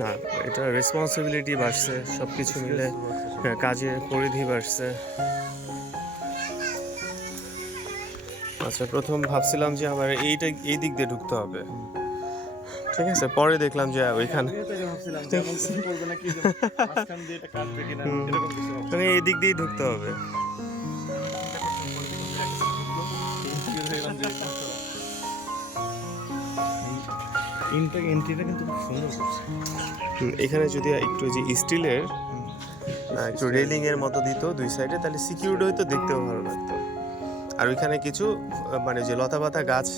না, এটা রেসপন্সিবিলিটি বাড়ছে, সব কিছু মিলে কাজের পরিধি বাড়ছে। আচ্ছা, প্রথম ভাবছিলাম যে আমার এই দিক দিয়ে ঢুকতে হবে, ঠিক আছে, পরে দেখলাম যে ওইখানে মানে এই দিক দিয়ে ঢুকতে হবে। এখানে যদি একটু যে স্টিলের একটু রেলিং এর মতো দিত দুই সাইডে, তাহলে সিকিউরিটি হয়তো দেখতেও ভালো লাগতো। আর ওইখানে কিছু মানে যে লতা পাতা গাছ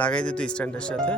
লাগাই দিত স্ট্যান্ডের সাথে।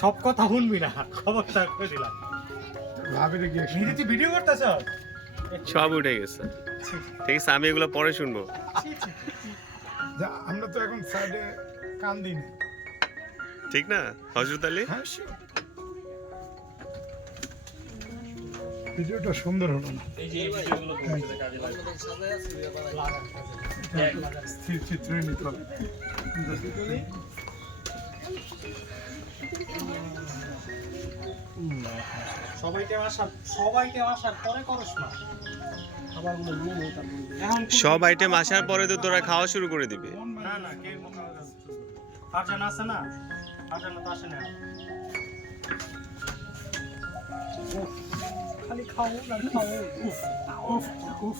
সব কথা শুনবি না, খবরটা করে দিলাম। ভিডিও করতেছ, সব উঠে গেছে, ঠিক আছে, আমি এগুলো পরে শুনবো। আমরা তো এখন সাইডে কান দিই, ঠিক না হযরত আলী? ভিডিওটা সুন্দর হলো না, স্থির চিত্রই নিতে হবে। সব আইটেম আসার পরে তো তোরা খাওয়া শুরু করে দিবি। না না, কে ফারজান আছে না, ফারজান তো আসে না, খালি খাও না খাও। উফ উফ উফ,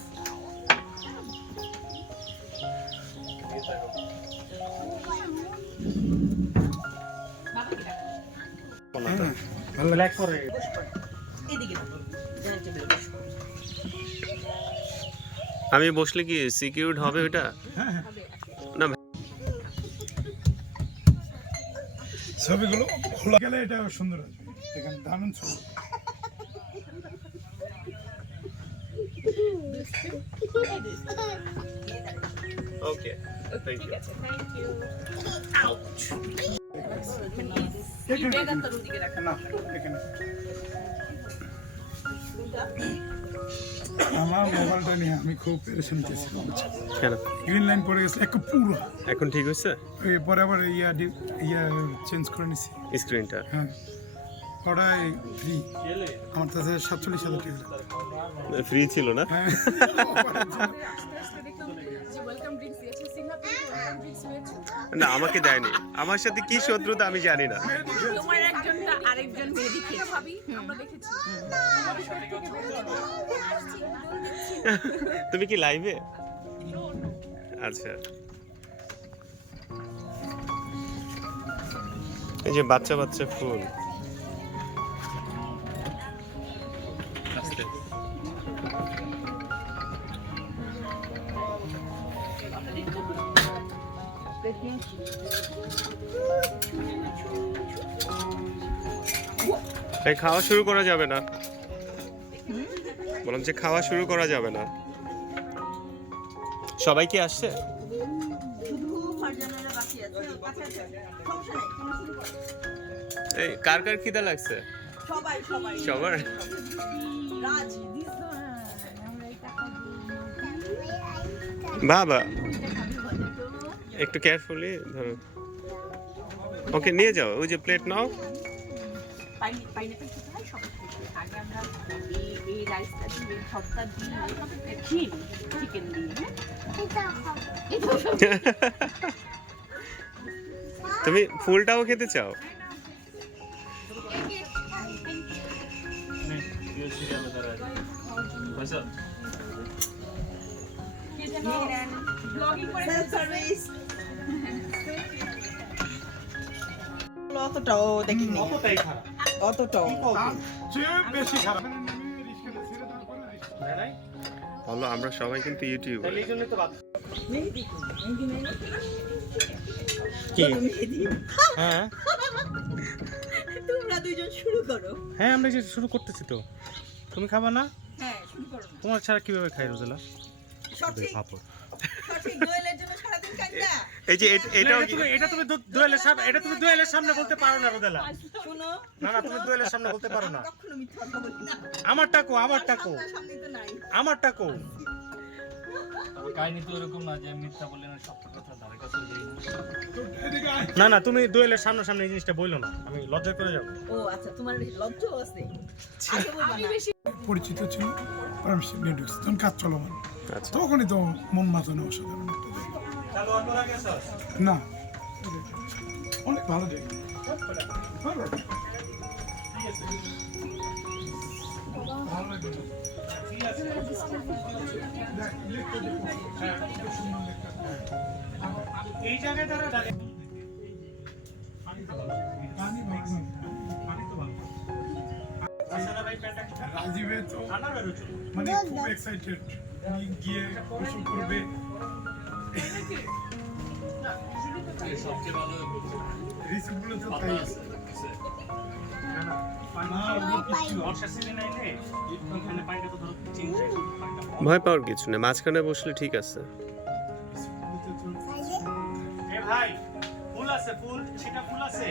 ভালো ব্ল্যাক লাগে করে এদিকে ডাইনিং টেবিলে বসো। আমি বসলে কি সিকিউরড হবে ওটা? না ছবিগুলো খোলা গেলে এটা সুন্দর আসবে এখানে দারুণ ছবি ওকে থ্যাংক ইউ। এই ব্যাগ আর তোর ওদিকে রাখা। না এখানে আমার মোবাইলটা নিয়ে আমি খুব পেরেশানি চেয়েছিলাম কেন গ্রিন লাইন পড়ে গেছে এক পুরো এখন ঠিক হয়েছে পরে আবার ইয়া চেঞ্জ করে নিছি স্ক্রিনটা? হ্যাঁ ওটাই ফ্রি আমার কাছে 47,000 টাকা ফ্রি ছিল না? হ্যাঁ না আমাকে দেয়নি, আমার সাথে কি শত্রুতা আমি জানি না। তোমার একজনটা আরেকজন মেয়ে দেখেছে ভাবি আমরা দেখেছি। তুমি কি লাইভে? আচ্ছা এই যে বাচ্চা বাচ্চা ফুল, এই খাওয়া শুরু করা যাবে না, বললাম যে খাওয়া শুরু করা যাবে না। সবাই কি আসছে? শুধু ফারজানারা বাকি আছে। কাছে আছে। সমস্যা নাই, তুমি শুরু করো। এই কার কার খিদা লাগছে? সবাই সবাই সবার? রাজ বাবা একটু কেয়ারফুলি ধরো। ওকে নিয়ে যাও, ওই যে প্লেট নাও। পাইনাপেল খেতে হয় সবাই খেতে। আগে আমরা এই রাইসটা দিয়ে সবটা দিয়ে খেয়ে চিকেন দিয়ে তুমি ফুলটাও খেতে চাও? সার্ভিস অতটাও দেখিনি কতটাই খারাপ অতটাও চেয়ে বেশি খারাপ বলো আমরা সবাই কিন্তু ইউটিউবার। তাহলে এই জন্য তো বাদ। মেহেদি নেই কি? মেহেদি হ্যাঁ তোমরা দুইজন শুরু করো। হ্যাঁ আমরা যে শুরু করতেছি তো, তুমি খাবা না? হ্যাঁ শুরু করো না। তোমার ছাড়া কিভাবে খাই রোজেলা? সঠিক পাপড়। সঠিক দোয়েলের জন্য সারাদিন কান্দা। এই যে এটাও কি? এটা তুমি দোয়েলের সামনে, এটা তুমি দোয়েলের সামনে বলতে পারো না রোজেলা। শুনো না না তুমি দোয়েলের সামনে বলতে পারো না। কখনো মিথ্যা কথা বলি না। আমারটা কো, আমারটা কো, সামনে তো নাই। আমারটা কো। কাহিনী তো এরকম না যে মিথ্যা বললে না সত্য কথা ধারে কাছে যাই না না তুমি দোয়েলের সামনে সামনে এই জিনিসটা বললো না, আমি লজ্জা করে যাবো। ও আচ্ছা তোমার লজ্জাও আছে। আগে বলবা না। পরিচিত ছিল পারমিশন নিয়ে ঢুকছে তখন কাজ চলমান আচ্ছা তখনই তো মন মাতো না অসাধারণ একটা জায়গা। না অনেক ভালো জায়গা ভালো লাগে। ভালো লাগে দেখ, লিখতে দেখো। হ্যাঁ, খুব সুন্দর লেখা। এই জায়গায় তারা ডাকে। পানি ভালো। তাছাড়া ভাই প্যান্টটা রাজীবে তো ঠান্ডা বেরোচ্ছে। মানে খুব এক্সাইটেড গিয়ে গোসল করবে সবচেয়ে ভালো রিসিপ্টগুলো তো তাই আছে। না, ওগুলো কিচ্ছু না। বর্ষা সিজন আইলে ওখানে পানিটা তো ধরো চেঞ্জ হয়ে যাবে, পানিটা ভয় পাওয়ার কিছু নেই, মাঝখানে বসলে ঠিক আছে। রিসিপ্টগুলোতে তো এ ভাই ফুল আছে, ফুল ছিটা ফুল আছে।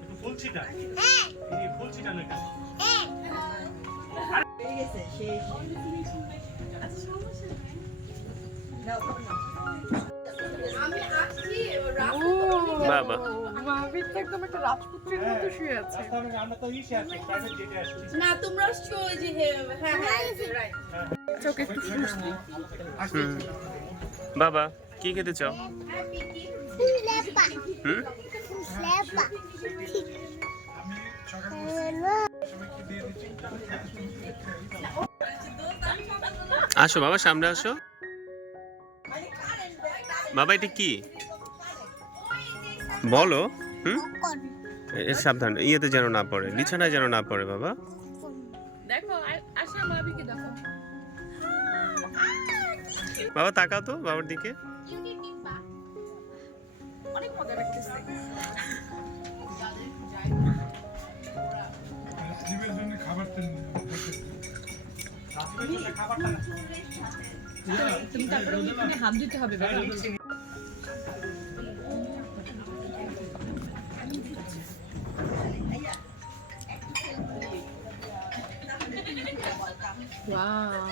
একটু ফুল ছিটা। এই ফুল ছিটা না কেন? পেয়ে গেছে সেই নাও খাবে না। বাবা মহাবীর তো একদম একটা রাজপুত্রের মতো শুয়ে আছে। তাহলে আমরা তো ইসে আছি, প্রাইভেট জেটে আসছি। না তোমরা আসছো ওই যে হ্যাঁ রাইট। চোখে একটু হুম। বাবা কি খেতে চাও? হুম আমি সকালে সবাইকে দিয়ে দিচ্ছি আসো বাবা, সামনে আসো। বাবা এটা কি বলো? হুম সাবধান, ইয়েতে যেন না পড়ে, বিছানায় যেন না পড়ে বাবা। দেখো আসা মাবিকে দেখো। বাবা তাকাও তো বাবার দিকে। অনেক মজা লাগতেছে। রাজীবের জন্য খাবার তেল খাবারটা তুমি তারপরে ওইখানে হাত দিতে হবে বাবা। ওয়াও।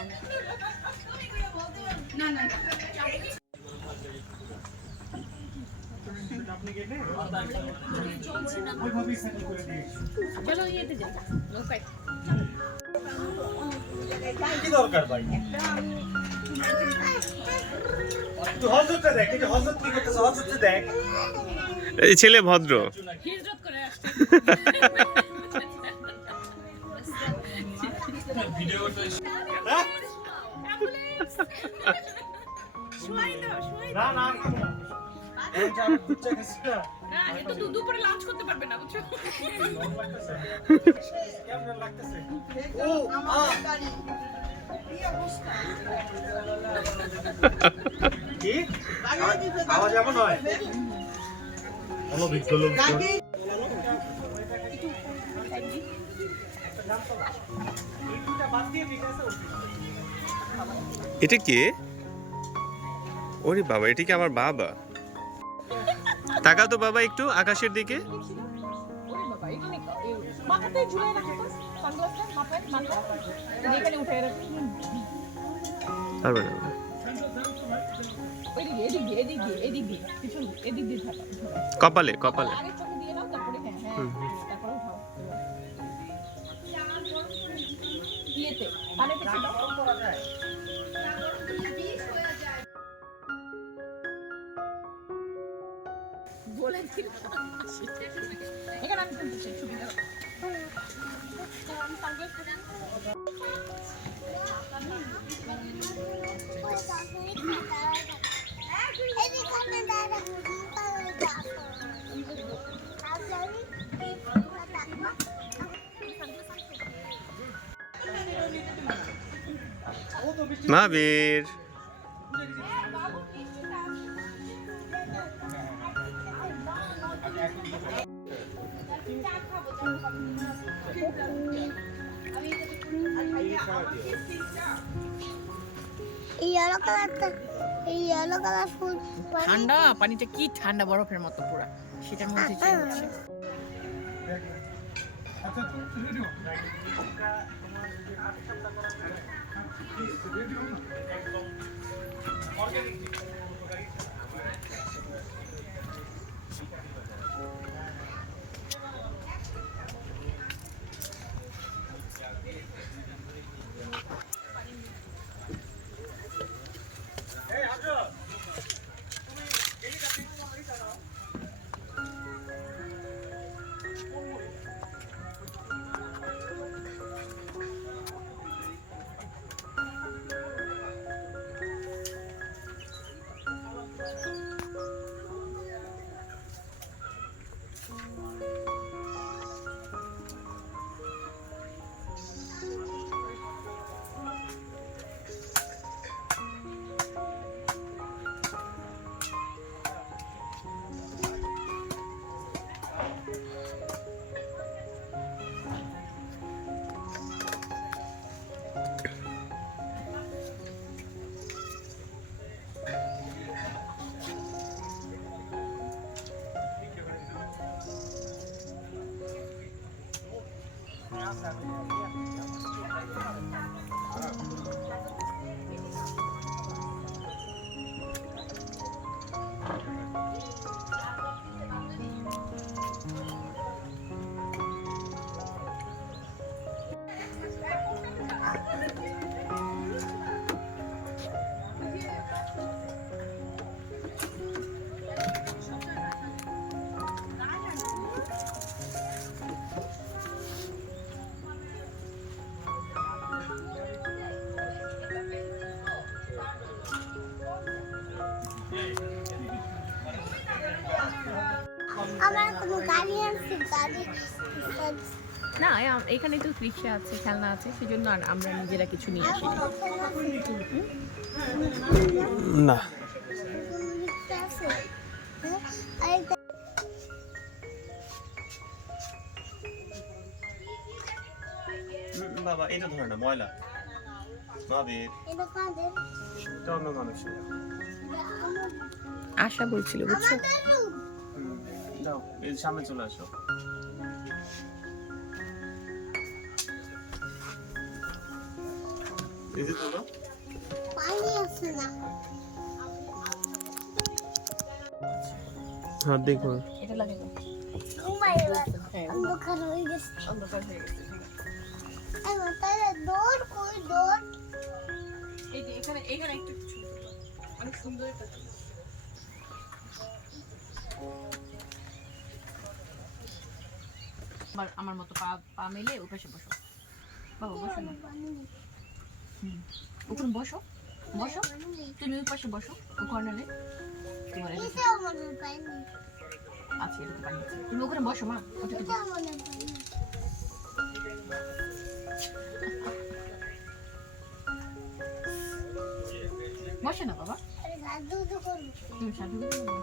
আপনি গেলে ওইভাবেই সেটেল করে দিয়েছি। চলো ইয়েতে যাই নৌকায়। কি দরকার ভাই? তুই হজরতটা দেখ, এই যে হজরত কি করতেছে, হজরতটা দেখ। এই ছেলে ভদ্র। হিজরত করে আসছে। ভিডিও করতে হ্যাঁ? শোয়াই দাও শোয়াই না দাও। না খাবো না। এই যে আমি দুধ চা খাচ্ছি না। না এ তো দুপুরে লাঞ্চ করতে পারবে না বুঝছো। কেমন লাগতেছে? কেমন লাগতেছে? কি? আওয়াজ এমন হয়? অনভিজ্ঞ লোক। এটা কে? ওরে বাবা, এটা কি আমার বাবা? তাকাও তো বাবা একটু আকাশের দিকে। ওরে বাবা এখানে মাথাতে ঝুলিয়ে রাখো তো সানগ্লাসটা মাথায় এখানে উঠে রাখো। পারবে না। ওইদিকে এদিকে এদিকে এদিকে পিছন এদিক দিয়ে থাকা কপালে কপালে। আগে চোখে দিয়ে নাও তারপরে হ্যাঁ তারপরে উঠাও ইয়েতে কানে পেছন দাও। বলে দিল এখানে আমি তুলতেছি ছবি দাও। মাবির। ঠান্ডা পানিটা কি ঠান্ডা বরফের মতো পুরা সেটার মধ্যে কি হচ্ছে। আচ্ছা তো রেডিও না এখানে তো রিক্সা আছে, খেলনা আছে, সেজন্য আর আমরা নিজেরা কিছু নিয়ে আসি না বাবা এটা ধরে না ময়লা ভাবির এটা অন্য মানুষের আশা বলছিল, বুঝছো? দাও এই সামনে চলে আসো এই যে তোলো হ্যাঁ দেখো এটা লাগে তো? হ্যাঁ, অন্ধকার হয়ে গেছে। এই যে এখানে একটু অনেক সুন্দর একটা আমার মতো পা মেলে ওই পাশে বসো বাবা, বসো না। ওখানে বসো বসো, তুমি ওই পাশে বসো, ও কর্নারে তোমার আচ্ছা, এটা তো পানি আছে। তুমি ওখানে বসো মা, ওটাতে বসো। বসে না বাবা, তুমি সাজুগুজু করো।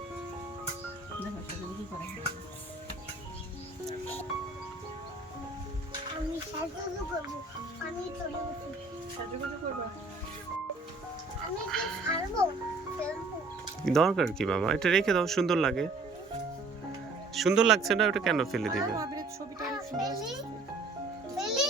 দেখো সাজুগুজু করে। আমি সাজুগুজু করবো, আমি চলে গেছি। সাজুগুজু করবো? আমি কি ছাড়বো, ফেলবো? দরকার কি বাবা, এটা রেখে দাও, সুন্দর লাগে। সুন্দর লাগছে না, ওটা কেন ফেলে দিবে? ভাবির ছবিটা অনেক সুন্দর। ফেলি ফেলি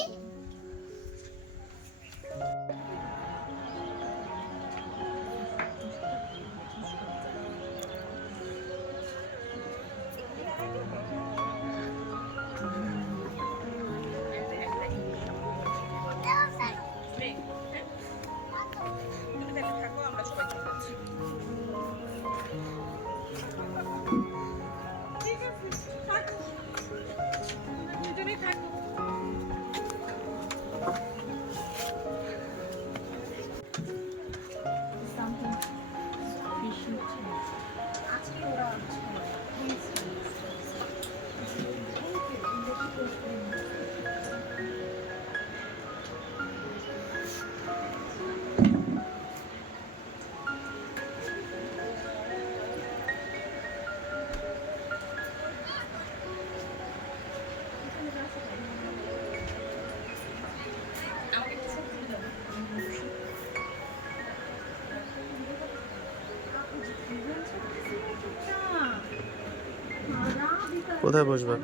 কোথায় বসবা?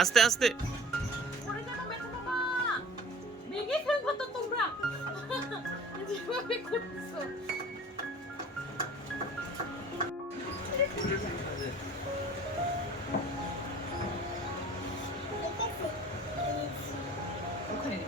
আস্তে আস্তে ভেঙে ফেলবো তো তোমরা, যেভাবে করছো। ওখানে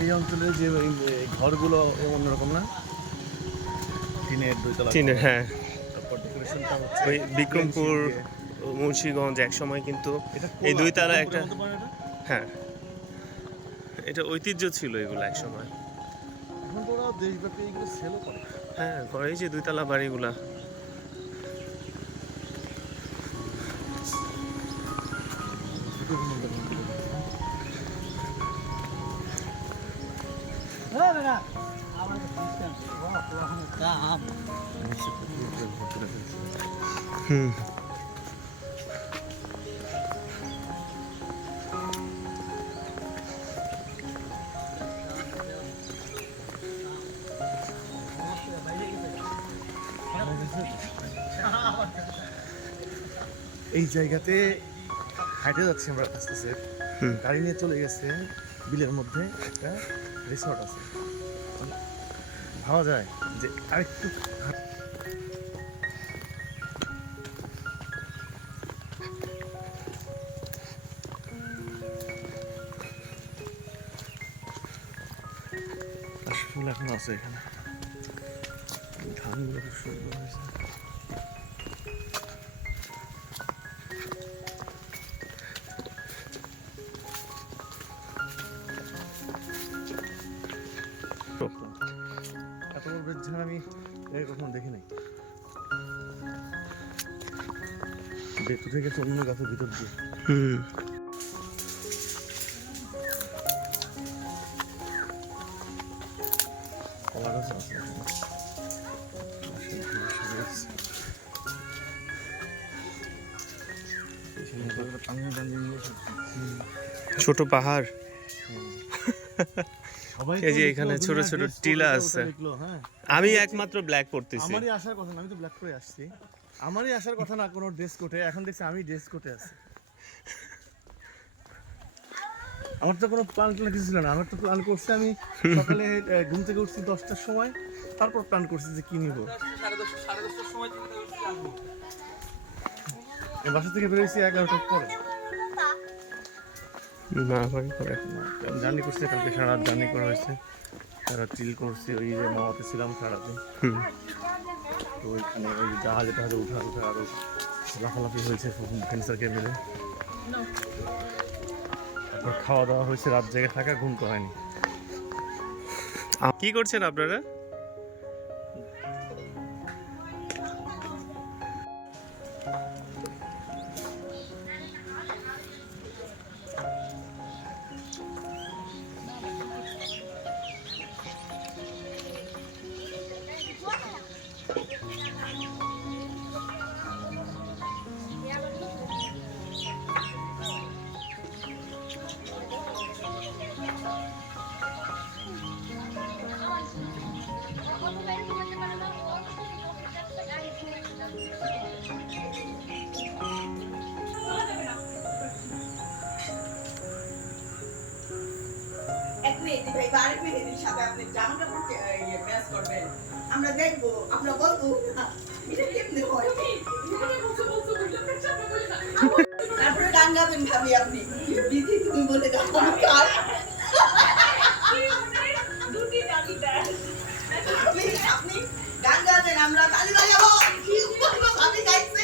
এই অঞ্চলে যে ঘরগুলো অন্যরকম না, টিনের দুইতলা, চিনে হ্যাঁ, তারপর ডেকোরেশনটা হচ্ছে ওই বিক্রমপুর মুন্সিগঞ্জ এক সময় কিন্তু এই দুই তালা একটা, হ্যাঁ এটা ঐতিহ্য ছিল এগুলো এক সময়। এখন তো ওরা দেশব্যাপী এগুলো সেলও করে। হ্যাঁ করে, এই যে দুইতলা বাড়িগুলা। হুম এই জায়গাতে হাইটে যাচ্ছি আমরা আস্তে আস্তে, হুম। গাড়ি নিয়ে চলে গেছে বিলের মধ্যে একটা রিসর্ট আছে। ভাবা যায় যে আরেকটু ফুল এখনো আছে এখানে, ধানগুলো খুব সুন্দর হয়েছে। এত বড় বেদ ঝাড় আমি এর কখনো দেখি নাই। বেতু থেকে অন্য গাছের ভিতর দিয়ে হুম। কলা গাছ আছে এখানে। ছোট পাহাড়, সবাই এই যে তো এখানে দেখলো, ছোট দুনিয়া ছোট dress টিলা code আছে। দেখলো, হ্যাঁ। আমি একমাত্র ব্ল্যাক পড়তেছি। আমারই আসার কথা না, আমি তো ব্ল্যাক করে আসছি। আমারই আসার কথা না কোনো ড্রেস কোটে, এখন দেখছি আমি ড্রেস কোটে আছি। আমার তো কোনো প্ল্যান ট্যান কিছু ছিল না, আমার তো প্ল্যান করছি আমি সকালে ঘুম থেকে উঠছি 10টার সময়, তারপর প্ল্যান করছি যে কি নিব। বাসা থেকে বেরোইছি 11টার পরে, না ভাই করে। জার্নি করছি কালকে সারা রাত জার্নি করা হয়েছে, সারা চিল করছি, ওই যে মামাতে ছিলাম সারাদিন। হুম। তো ওইখানে ওই জাহাজে টাহাজে উঠা আরো লাফালাফি হয়েছে ফ্রেন্ডসারকে মিলে। তারপর খাওয়া দাওয়া হয়েছে, রাত জেগে থাকা, ঘুম তো হয়নি। কি করছেন আপনারা? এক মেহেদি ভাই বা আরেক মেহেদির সাথে আপনি জামা কাপড় ম্যাচ করবেন, আমরা দেখবো, আমরা বলবো না এটা কেমনে হয়। তারপরে গান গাবেন ভাবি আপনি, বিধি তুমি বলে দাও আমি আর আপনি গান গাবেন, আমরা তালি বাজাবো, কি বলবো ভাবি গাইছে।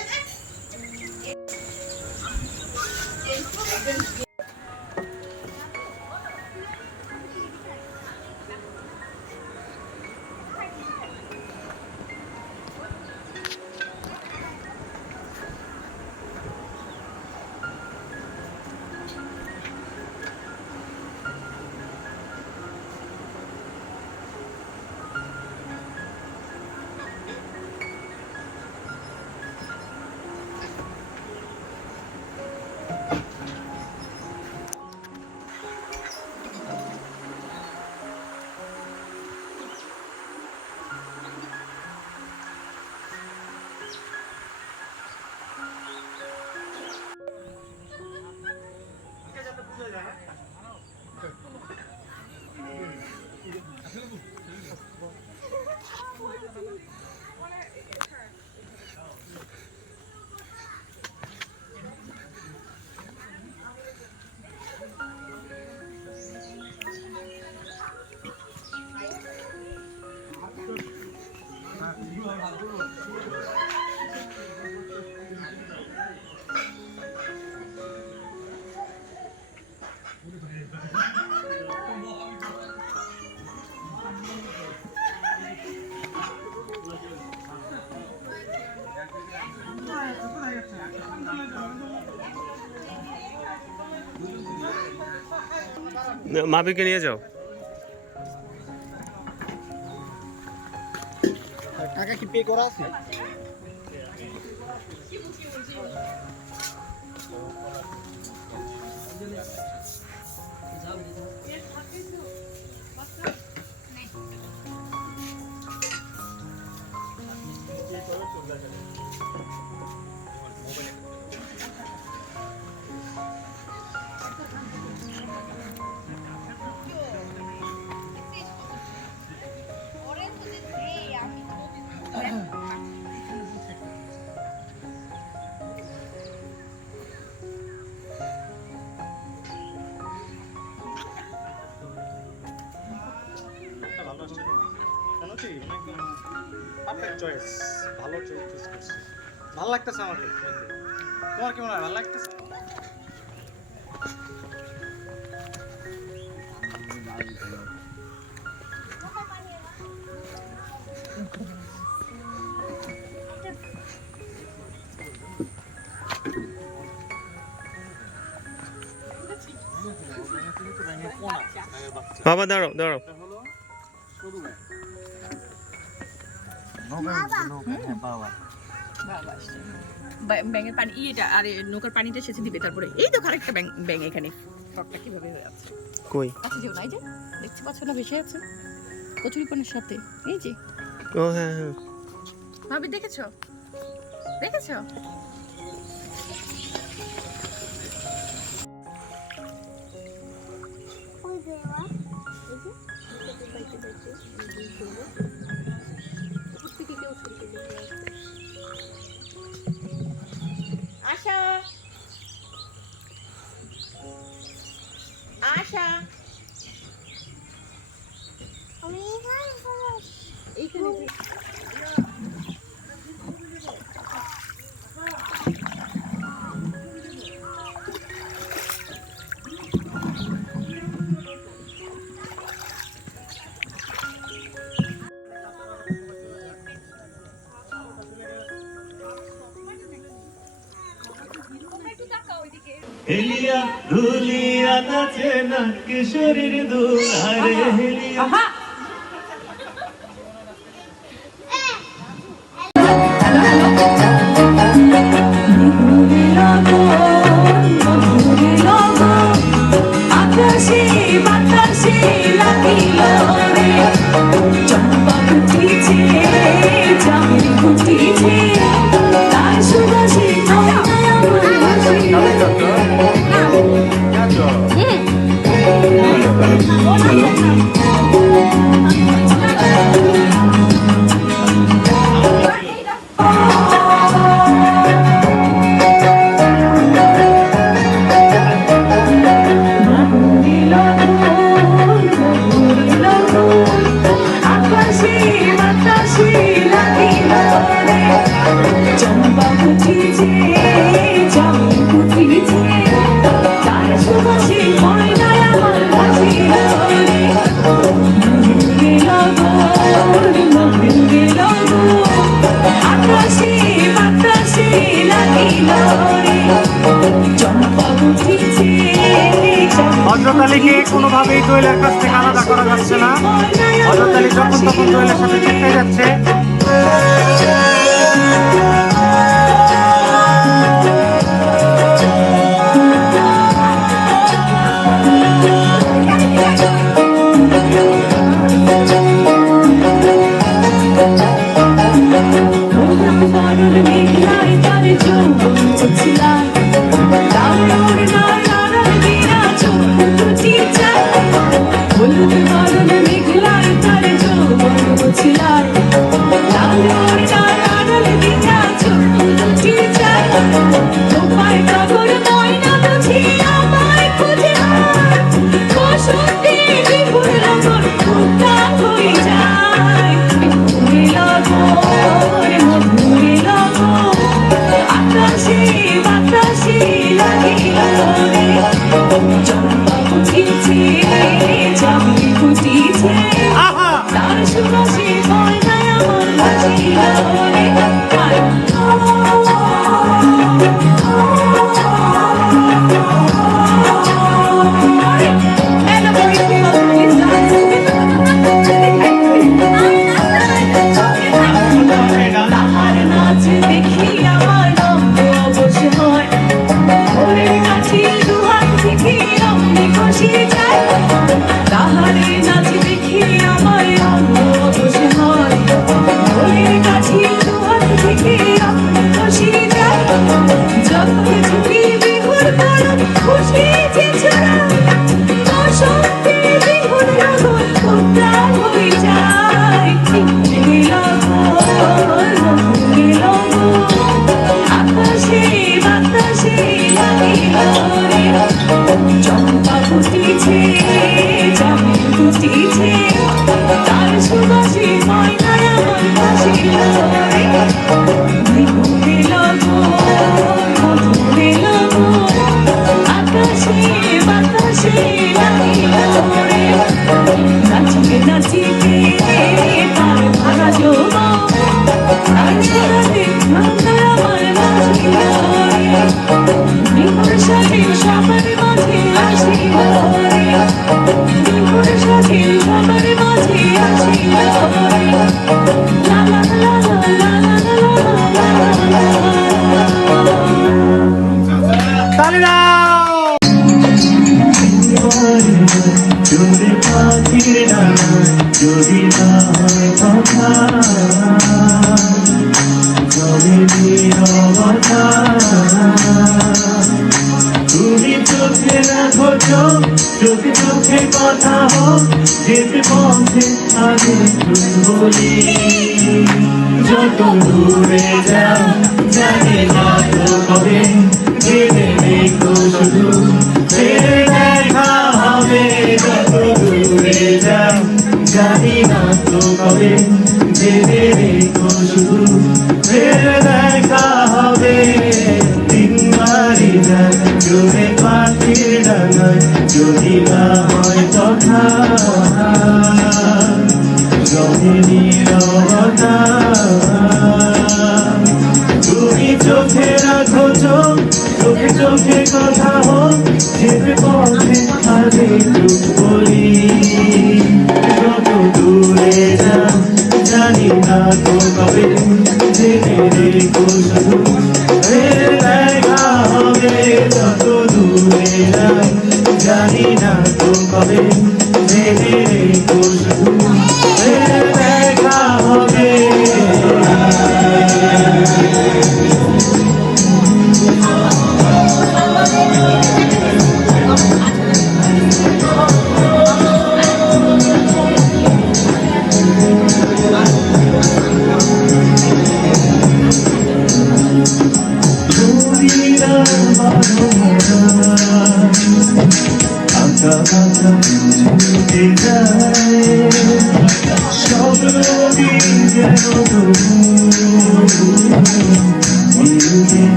মাবিকে নিয়ে যাও। টাকা কি পে করা আছে? সত্যি একদম পারফেক্ট চয়েস, ভালো চয়েস করছি, ভালো লাগতেছে আমাকে। তোমার কেমন হয়, ভালো লাগতেছে? বাবা দাঁড়াও দাঁড়াও। বাবা আসছে। ব্যাঙের পানি ইয়েটা আরে নৌকার পানিটা সেচে দিবে তারপরে। এই তো আরেকটা ব্যাঙ এখানে। ফ্রকটা কিভাবে হয়ে আছে? কই? আচ্ছা যেও নাই যে দেখতে পাচ্ছ না ভেসে আছে কচুরিপানার সাথে। এই যে ও হ্যাঁ হ্যাঁ। ভাবি দেখেছো দেখেছো? ওই দেওয়া আশা আশা আমি এইখানে হেলিয়া ধুলিয়া নাচে না কিশোরীর দুলারে হেলিয়া। আকাশে বাতাসে লাগিল রে চম্পা ফুটিছে চামেলি ফুটিছে তার সুবাসে ময়নায় আমার আকাশে বাতাসে লাগিল রে চম্পা ফুটিছে চামেলি ফুটিছে তার সুবাসে ময়নায় আমার ভাসিল রে গেল গেল আকাশে বাতাসে লাগিল রে চম্পা ফুটিছে ভদ্রতালিকে কোনোভাবেই দোয়েলের কাছ থেকে আলাদা করা যাচ্ছে না। ভদ্রতালি যখন তখন দোয়েলের সাথে চেপে যাচ্ছে। আকাশে বাতাসে লাগিল রে চম্পা ফুটিছে চামেলি ফুটিছে তার সুবাসে ময়নায় রে বিভূতি লগন মধুরে লগন আকাশে বাতাসে লাগিল রে নাচিতে নাচিতে তার ভরা যৌবন তার ছড়াতে ভাঙা আমার নাচিল রে বিপুর সাথে সবার মাঝে আসিল রে বিপুর সাথে সবার মাঝে আসিল রে লা লা লা লা লা লা লা যদি পাখির ডানা যদি না হয় কথা যদি নীরবতা তুমি চোখে রাখো চোখ চোখে চোখে কথা হোক যেতে পথে আগে বলি যত দূরে যাও জানি না তো কবে জেনে রেখো শুধু ফের দেখা হবে যত দূরে যাও জানি না তো কবে জেনে রেখো শুধু ফের দেখা হবে তিনবারই যায় জোরে পাখির ডানায় যদি না হয় কথা যদি নীরবতা তুমি চোখে রাখো চোখ চোখে চোখে কথা হোক যেতে পথে আগে চুপ বলি যত দূরে যাও জানি না তো কবে জেনে রেখো শুধু ফের দেখা হবে যত দূরে যাও জানি না তো কবে জেনে রেখো শুধু ফের দেখা হবে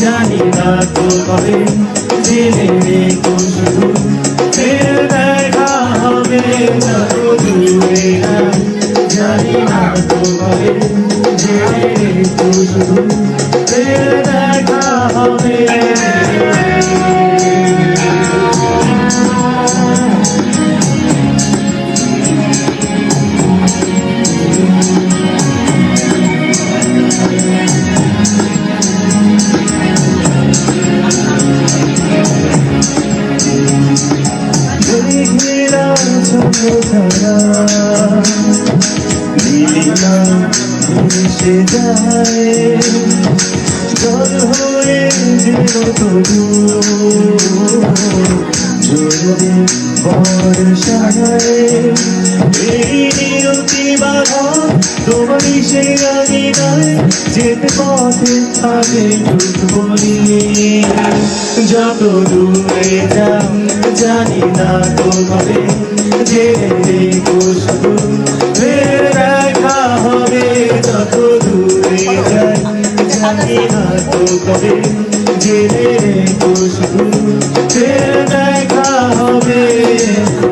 জানি না তো কবে জেনে রেখো শুধু ফের দেখা হবে যত দূরে জানি না তো কবে জেনে রেখো শুধু ফের দেখা হবে মিশে যায় জল হয়ে যেন তবু ঝরবে বর্ষায় এই নিয়তি বাধা তোমারই সেই রাগিনায় যেতে পথে আগে চুপ বলি যত দূরে যাও জানি না তো কবে জেনে রেখো শুধু ফের দেখা হবে যত দূরে যাই জানি না তো কবে জেনে রেখো শুধু ফের দেখা হবে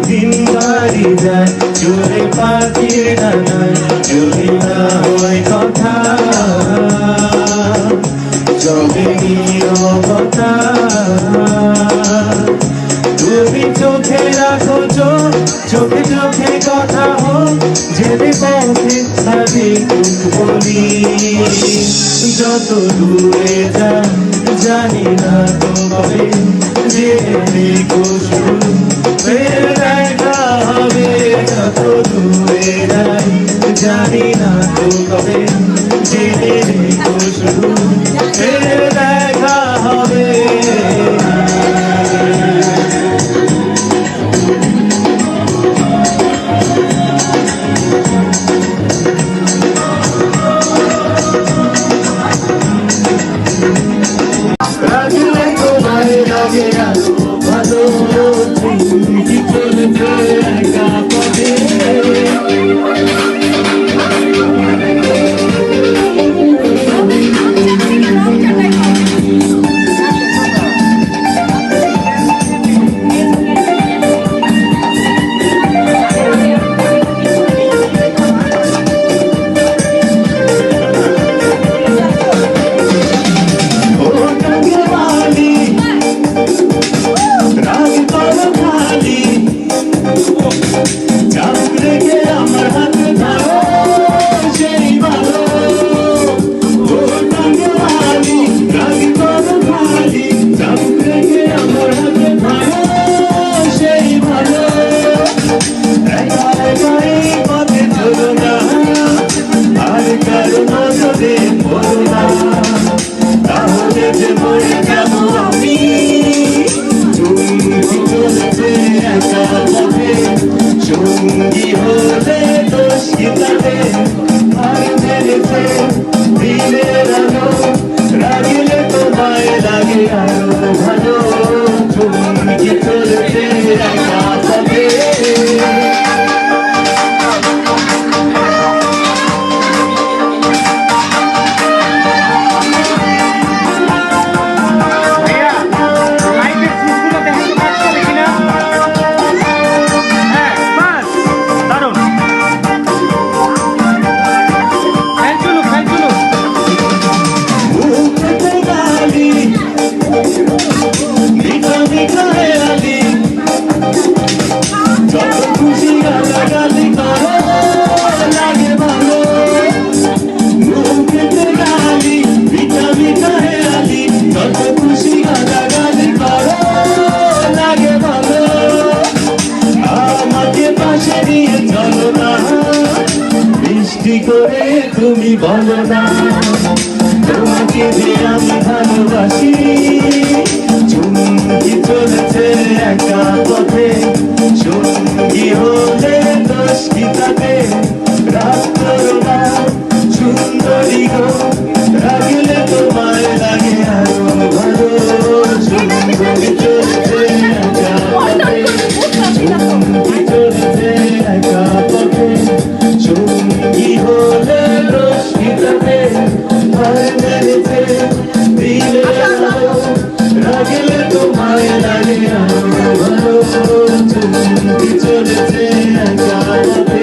দিনবারই যায় জোরে পাখির ডানায় যদি না হয় কথা যবে নীরবতা তুমি চোখে রাখো চোখ চোখে চোখে কথা হোক যেতে পথে আগে চুপ বলি যত দূরে যাও জানি না তো কবে জেনে রেখো শুধু ফের দেখা হবে যত দূরে যাই জানি না তো কবে জেনে রেখো শুধু ফের দেখা হবে বলো না তোমাকে যে আমি ভালোবাসি চুমকি চলেছে একা পথে সঙ্গী হলে দোষ কি তাতে রাত করো না সুন্দরী গো রাগলে তোমায় লাগে আরো ভালো সুন্দরী চলেছে একা পথে চুমকি চলেছে একা পথে সঙ্গী হলে দোষ কি তাতে ভয় মেরেছে দিলে রাগলে তোমায় লাগে আরো ভালো চুমকি চলেছে একা পথে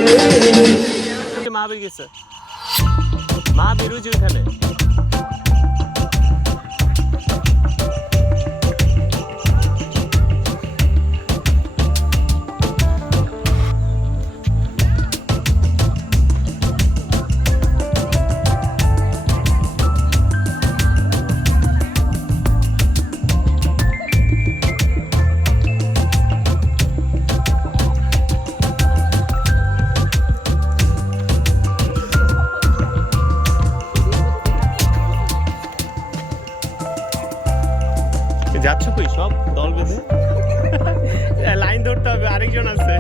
মহাবীর গেছে মহাবীর ওই যে ওইখানে যাচ্ছ কই সব দল বেঁধে লাইন ধরতে হবে আরেকজন আছে